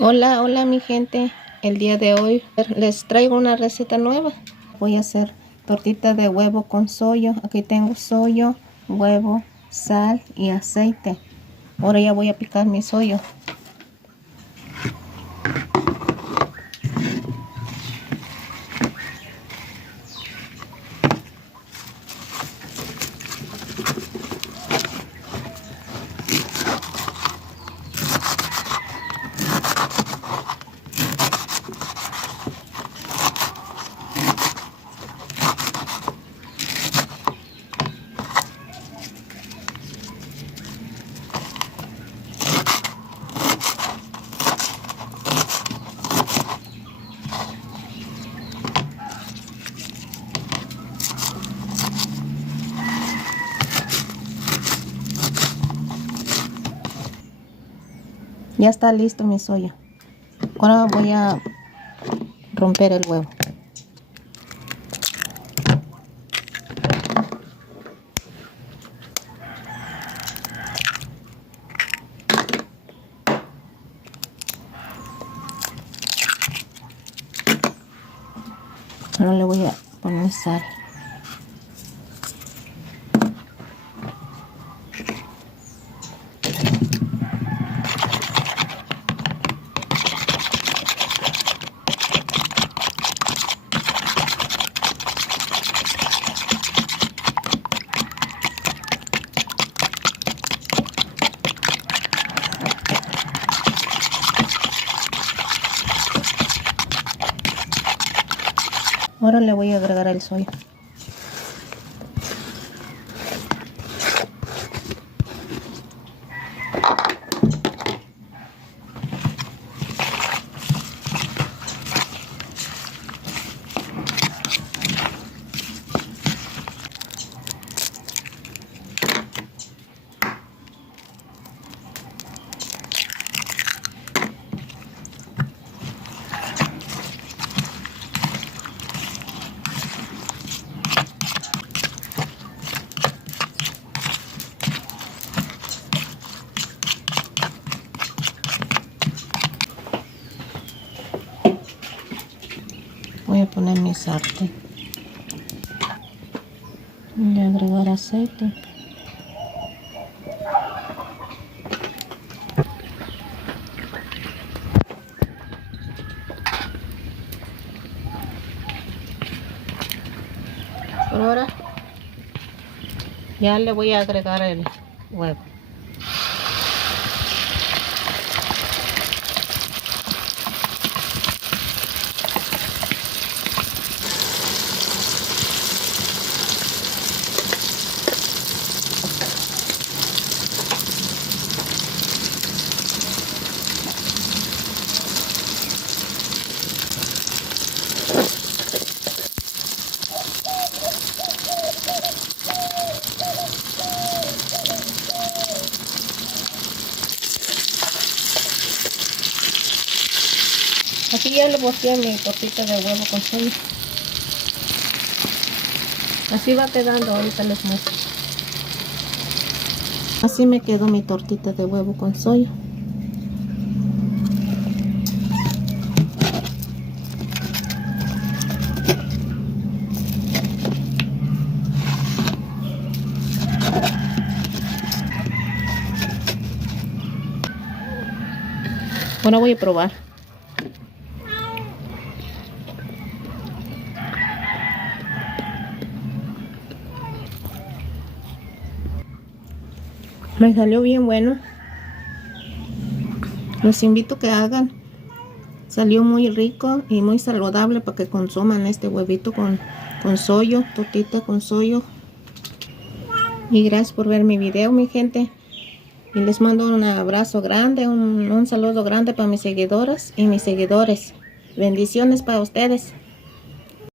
Hola, hola mi gente. El día de hoy les traigo una receta nueva. Voy a hacer tortita de huevo con sollo. Aquí tengo sollo, huevo, sal y aceite. Ahora ya voy a picar mi sollo. Ya está listo mi sollo. Ahora voy a romper el huevo. Ahora le voy a poner sal. Ahora le voy a agregar el sollo. Voy a poner mi sartén y agregar aceite. Por ahora ya le voy a agregar el huevo. Aquí ya le volteé mi tortita de huevo con sollo. Así va quedando, ahorita les muestro. Así me quedó mi tortita de huevo con sollo. Ahora voy a probar. Me salió bien bueno. Los invito a que hagan. Salió muy rico y muy saludable para que consuman este huevito con sollo, tortita con sollo. Y gracias por ver mi video, mi gente. Y les mando un abrazo grande, un saludo grande para mis seguidoras y mis seguidores. Bendiciones para ustedes.